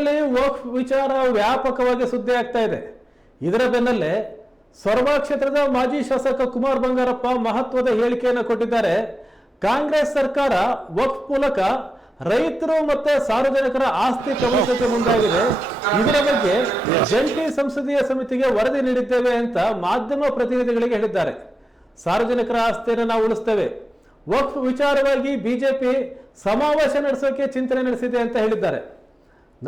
ರಾಜ್ಯದಲ್ಲಿ ವಕ್ಫ್ ವಿಚಾರ ವ್ಯಾಪಕವಾಗಿ ಸುದ್ದಿ ಆಗ್ತಾ ಇದೆ. ಇದರ ಬೆನ್ನಲ್ಲೇ ಸೊರಬ ಕ್ಷೇತ್ರದ ಮಾಜಿ ಶಾಸಕ ಕುಮಾರ್ ಬಂಗಾರಪ್ಪ ಮಹತ್ವದ ಹೇಳಿಕೆಯನ್ನು ಕೊಟ್ಟಿದ್ದಾರೆ. ಕಾಂಗ್ರೆಸ್ ಸರ್ಕಾರ ವಕ್ಫ್ ಮೂಲಕ ರೈತರು ಮತ್ತೆ ಸಾರ್ವಜನಿಕರ ಆಸ್ತಿ ಕಬಳಿಸಕ್ಕೆ ಮುಂದಾಗಿದೆ. ಇದರ ಬಗ್ಗೆ ಜಂಟಿ ಸಂಸದೀಯ ಸಮಿತಿಗೆ ವರದಿ ನೀಡಿದ್ದೇವೆ ಅಂತ ಮಾಧ್ಯಮ ಪ್ರತಿನಿಧಿಗಳಿಗೆ ಹೇಳಿದ್ದಾರೆ. ಸಾರ್ವಜನಿಕರ ಆಸ್ತಿಯನ್ನು ನಾವು ಉಳಿಸ್ತೇವೆ. ವಕ್ಫ್ ವಿಚಾರವಾಗಿ ಬಿಜೆಪಿ ಸಮಾವೇಶ ನಡೆಸೋಕೆ ಚಿಂತನೆ ನಡೆಸಿದೆ ಅಂತ ಹೇಳಿದ್ದಾರೆ.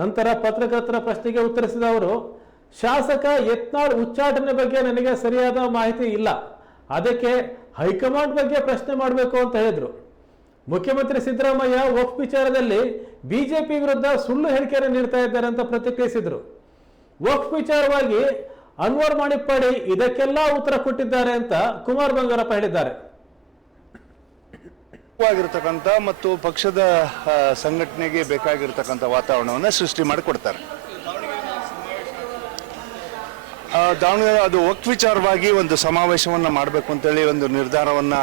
ನಂತರ ಪತ್ರಕರ್ತರ ಪ್ರಶ್ನೆಗೆ ಉತ್ತರಿಸಿದ ಅವರು, ಶಾಸಕ ಯತ್ನಾಳ್ ಉಚ್ಚಾಟನೆ ಬಗ್ಗೆ ನನಗೆ ಸರಿಯಾದ ಮಾಹಿತಿ ಇಲ್ಲ, ಅದಕ್ಕೆ ಹೈಕಮಾಂಡ್ ಬಗ್ಗೆ ಪ್ರಶ್ನೆ ಮಾಡಬೇಕು ಅಂತ ಹೇಳಿದ್ರು. ಮುಖ್ಯಮಂತ್ರಿ ಸಿದ್ದರಾಮಯ್ಯ ವಕ್ಫ್ ವಿಚಾರದಲ್ಲಿ ಬಿಜೆಪಿ ವಿರುದ್ಧ ಸುಳ್ಳು ಹೇಳಿಕೆಯನ್ನು ನೀಡ್ತಾ ಇದ್ದಾರೆ ಅಂತ ಪ್ರತಿಕ್ರಿಯಿಸಿದ್ರು. ವಕ್ಫ್ ವಿಚಾರವಾಗಿ ಅನ್ವರ್ ಮಾಣಿಪ್ಪಾಡಿ ಇದಕ್ಕೆಲ್ಲ ಉತ್ತರ ಕೊಟ್ಟಿದ್ದಾರೆ ಅಂತ ಕುಮಾರ್ ಬಂಗಾರಪ್ಪ ಹೇಳಿದ್ದಾರೆ. ಆಗಿರತಕ್ಕಂಥ ಮತ್ತು ಪಕ್ಷದ ಸಂಘಟನೆಗೆ ಬೇಕಾಗಿರತಕ್ಕಂಥ ವಾತಾವರಣವನ್ನು ಸೃಷ್ಟಿ ಮಾಡಿಕೊಡ್ತಾರೆ. ದಾವಣಗೆರೆ ಅದು ವಕ್ಫ್ ವಿಚಾರವಾಗಿ ಒಂದು ಸಮಾವೇಶವನ್ನು ಮಾಡಬೇಕು ಅಂತೇಳಿ ಒಂದು ನಿರ್ಧಾರವನ್ನು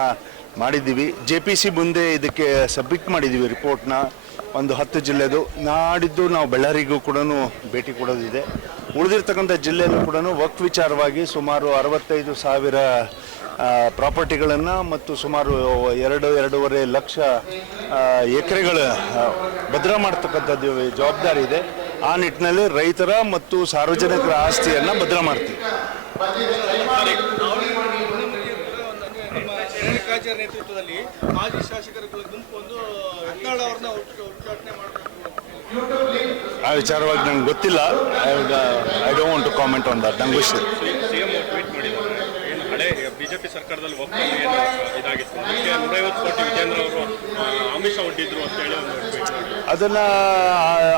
ಮಾಡಿದ್ದೀವಿ. JPC ಮುಂದೆ ಇದಕ್ಕೆ ಸಬ್ಮಿಟ್ ಮಾಡಿದ್ದೀವಿ ರಿಪೋರ್ಟ್ನ. ಒಂದು 10 ಜಿಲ್ಲೆದು. ನಾಡಿದ್ದು ನಾವು ಬಳ್ಳಾರಿಗೂ ಕೂಡ ಭೇಟಿ ಕೊಡೋದಿದೆ. ಉಳಿದಿರ್ತಕ್ಕಂಥ ಜಿಲ್ಲೆಯಲ್ಲೂ ಕೂಡ ವಕ್ಫ್ ವಿಚಾರವಾಗಿ ಸುಮಾರು 65,000 ಪ್ರಾಪರ್ಟಿಗಳನ್ನು ಮತ್ತು ಸುಮಾರು 2-2.5 ಲಕ್ಷ ಎಕರೆಗಳ ಭದ್ರ ಮಾಡ್ತಕ್ಕಂಥದ್ದು ಜವಾಬ್ದಾರಿ ಇದೆ. ಆ ನಿಟ್ಟಿನಲ್ಲಿ ರೈತರ ಮತ್ತು ಸಾರ್ವಜನಿಕರ ಆಸ್ತಿಯನ್ನು ಭದ್ರ ಮಾಡ್ತೀವಿ. ನೇತೃತ್ವದಲ್ಲಿ ಮಾಜಿ ಶಾಸಕರ ಗುಂಪೊಂದು ಯತ್ನಾಳ್ ಅವರನ್ನ ಉದ್ಘಾಟನೆ ಮಾಡಬೇಕು. ಆ ವಿಚಾರವಾಗಿ ನಂಗೆ ಗೊತ್ತಿಲ್ಲ. I don't want to comment on that. ನಂಗೆ ಗೊತ್ತಿಲ್ಲ. ಸಿಎಂ ಟ್ವೀಟ್ ಮಾಡಿದ್ದಾರೆ, ಏನು ಹಳೆ ಬಿಜೆಪಿ ಸರ್ಕಾರದಲ್ಲಿ ವಕ್ಫ್ ಏನು ಇದಾಗಿತ್ತು, ಅದಕ್ಕೆ 150 ಕೋಟಿ ವಿಜೇಂದ್ರ ಅವರು ಆಮಿಷ ಒಡ್ಡಿದ್ರು ಅಂತ ಹೇಳಿ ಒಂದು ಟ್ವೀಟ್ ಮಾಡಿದ್ದಾರೆ. ಅದನ್ನು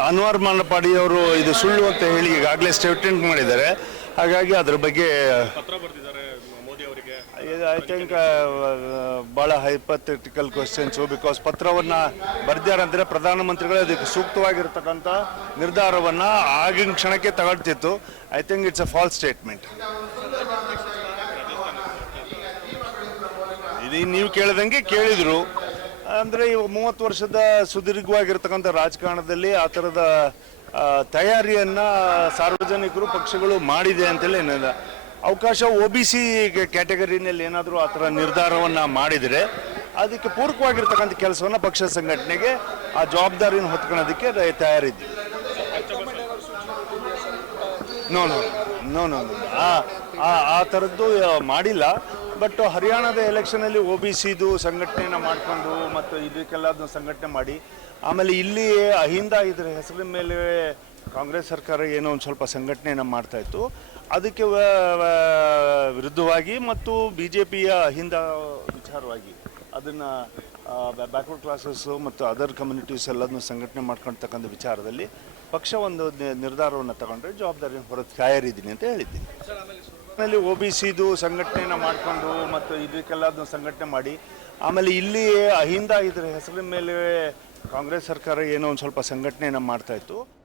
ಅನ್ವರ್ ಮಾಣಿಪ್ಪಾಡಿ ಅವರು ಇದು ಸುಳ್ಳು ಅಂತ ಹೇಳಿ ಈಗಾಗಲೇ ಸ್ಟೇಟ್ಮೆಂಟ್ ಮಾಡಿದ್ದಾರೆ. ಹಾಗಾಗಿ ಅದ್ರ ಬಗ್ಗೆ ಪತ್ರ ಬರೆದಿದ್ದಾರೆ ಮೋದಿ ಅವರಿಗೆ. ಐ ಥಿಂಕ್ ಭಾಳ ಹೈಪಥೆಟಿಕಲ್ ಕ್ವಶನ್ಸು. ಬಿಕಾಸ್ ಪತ್ರವನ್ನು ಬರೆದಾರಂದರೆ ಪ್ರಧಾನಮಂತ್ರಿಗಳು ಅದಕ್ಕೆ ಸೂಕ್ತವಾಗಿರ್ತಕ್ಕಂಥ ನಿರ್ಧಾರವನ್ನು ಆಗಿನ ಕ್ಷಣಕ್ಕೆ ತಗೊಳ್ತಿತ್ತು. I think it's a false statement. ಇದು ನೀವು ಕೇಳಿದಂಗೆ ಕೇಳಿದರು. ಅಂದರೆ 30 ವರ್ಷದ ಸುದೀರ್ಘವಾಗಿರ್ತಕ್ಕಂಥ ರಾಜಕಾರಣದಲ್ಲಿ ಆ ಥರದ ತಯಾರಿಯನ್ನು ಸಾರ್ವಜನಿಕರು ಪಕ್ಷಗಳು ಮಾಡಿದೆ ಅಂತೇಳಿ ಏನಿದೆ. ಅವಕಾಶ OBC ಕ್ಯಾಟಗರಿನಲ್ಲಿ ಏನಾದರೂ ಆ ಥರ ನಿರ್ಧಾರವನ್ನು ಮಾಡಿದರೆ ಅದಕ್ಕೆ ಪೂರಕವಾಗಿರ್ತಕ್ಕಂಥ ಕೆಲಸವನ್ನು ಪಕ್ಷ ಸಂಘಟನೆಗೆ ಆ ಜವಾಬ್ದಾರಿಯನ್ನು ಹೊತ್ಕೊಳ್ಳೋದಕ್ಕೆ ತಯಾರಿದ್ದೀವಿ. No no no no no ಆ ಥರದ್ದು ಮಾಡಿಲ್ಲ. ಬಟ್ ಹರಿಯಾಣದ ಎಲೆಕ್ಷನಲ್ಲಿ OBCದು ಸಂಘಟನೆಯನ್ನು ಮಾಡಿಕೊಂಡು ಮತ್ತು ಇದಕ್ಕೆಲ್ಲದನ್ನು ಸಂಘಟನೆ ಮಾಡಿ ಆಮೇಲೆ ಇಲ್ಲಿ ಅಹಿಂದ ಇದರ ಹೆಸರಿನ ಮೇಲೆ ಕಾಂಗ್ರೆಸ್ ಸರ್ಕಾರ ಏನೋ ಒಂದು ಸ್ವಲ್ಪ ಸಂಘಟನೆಯನ್ನು ಮಾಡ್ತಾಯಿತ್ತು. ಅದಕ್ಕೆ ವಿರುದ್ಧವಾಗಿ ಮತ್ತು BJPಯ ಅಹಿಂದ ವಿಚಾರವಾಗಿ ಅದನ್ನು ಬ್ಯಾಕ್ವರ್ಡ್ ಕ್ಲಾಸಸ್ಸು ಮತ್ತು ಅದರ್ ಕಮ್ಯುನಿಟೀಸ್ ಎಲ್ಲದನ್ನು ಸಂಘಟನೆ ಮಾಡ್ಕೊಳ್ತಕ್ಕಂಥ ವಿಚಾರದಲ್ಲಿ ಪಕ್ಷ ಒಂದು ನಿರ್ಧಾರವನ್ನು ತಗೊಂಡ್ರೆ ಜವಾಬ್ದಾರಿಯನ್ನು ಹೊರತು ತಯಾರಿದ್ದೀನಿ ಅಂತ ಹೇಳಿದ್ದೀನಿ. ಆಮೇಲೆ OBCದು ಸಂಘಟನೆಯನ್ನು ಮಾಡಿಕೊಂಡು ಮತ್ತು ಇದಕ್ಕೆಲ್ಲದನ್ನು ಸಂಘಟನೆ ಮಾಡಿ ಆಮೇಲೆ ಇಲ್ಲಿ ಅಹಿಂದ ಇದರ ಹೆಸರಿನ ಮೇಲೆ ಕಾಂಗ್ರೆಸ್ ಸರ್ಕಾರ ಏನೋ ಒಂದು ಸ್ವಲ್ಪ ಸಂಘಟನೆಯನ್ನು ಮಾಡ್ತಾಯಿತ್ತು.